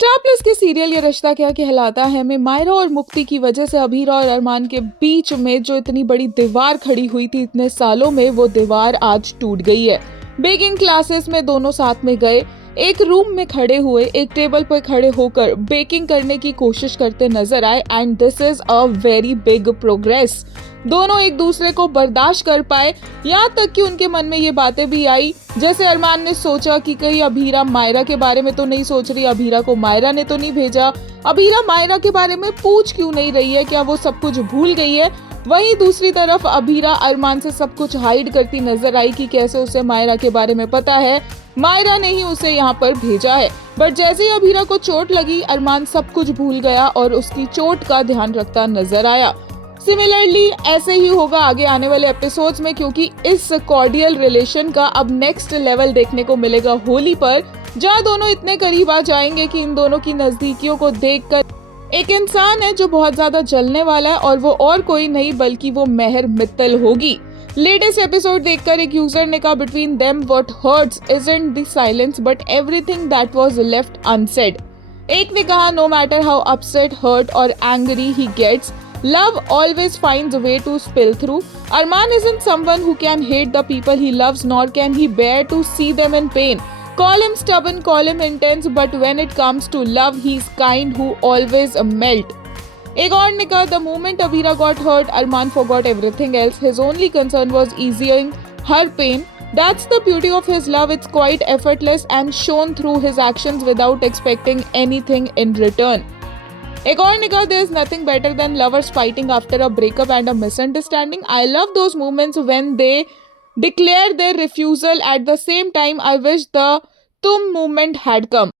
Star plus के serial ये रिश्ता क्या कहलाता है में मायरा और मुक्ति की वजह से अभीरा और अरमान के बीच में जो इतनी बड़ी दीवार खड़ी हुई थी इतने सालों में, वो दीवार आज टूट गई है। बेकिंग क्लासेस में दोनों साथ में गए, एक रूम में खड़े हुए, एक टेबल पर खड़े होकर बेकिंग करने की कोशिश करते नजर आए and this is a very big progress. दोनों एक दूसरे को बर्दाश्त कर पाए, यहाँ तक कि उनके मन में ये बातें भी आई, जैसे अरमान ने सोचा कि कहीं अभीरा मायरा के बारे में तो नहीं सोच रही, अभीरा को मायरा ने तो नहीं भेजा, अभीरा मायरा के बारे में पूछ क्यों नहीं रही है, क्या वो सब कुछ भूल गई है। वहीं दूसरी तरफ अभीरा अरमान से सब कुछ हाइड करती नजर आई कि कैसे उसे मायरा के बारे में पता है, मायरा ने ही उसे यहाँ पर भेजा है। बट जैसे ही अभीरा को चोट लगी, अरमान सब कुछ भूल गया और उसकी चोट का ध्यान रखता नजर आया। सिमिलरली ऐसे ही होगा आगे आने वाले एपिसोड्स में, क्योंकि इस कॉर्डियल रिलेशन का अब नेक्स्ट लेवल देखने को मिलेगा होली पर, जहाँ दोनों इतने करीब आ जाएंगे कि इन दोनों की नजदीकियों को देखकर एक इंसान है जो बहुत ज्यादा जलने वाला है, और वो और कोई नहीं बल्कि वो मेहर मित्तल होगी। लेटेस्ट एपिसोड देखकर एक यूजर ने कहा, between them what hurts isn't the silence but everything that was left unsaid. एक ने कहा, no matter how upset, hurt और angry he gets, love always finds a way to spill through. Arman isn't someone who can hate the people he loves, nor can he bear to see them in pain. Call him stubborn, call him intense, but when it comes to love, he's kind who always melt. एक और ने कहा, the moment Avira got hurt, Arman forgot everything else. His only concern was easing her pain. That's the beauty of his love. It's quite effortless and shown through his actions without expecting anything in return. एक और ने कहा, there is nothing better than lovers fighting after a breakup and a misunderstanding. I love those moments when they declare their refusal. At the same time, I wish the tum moment had come.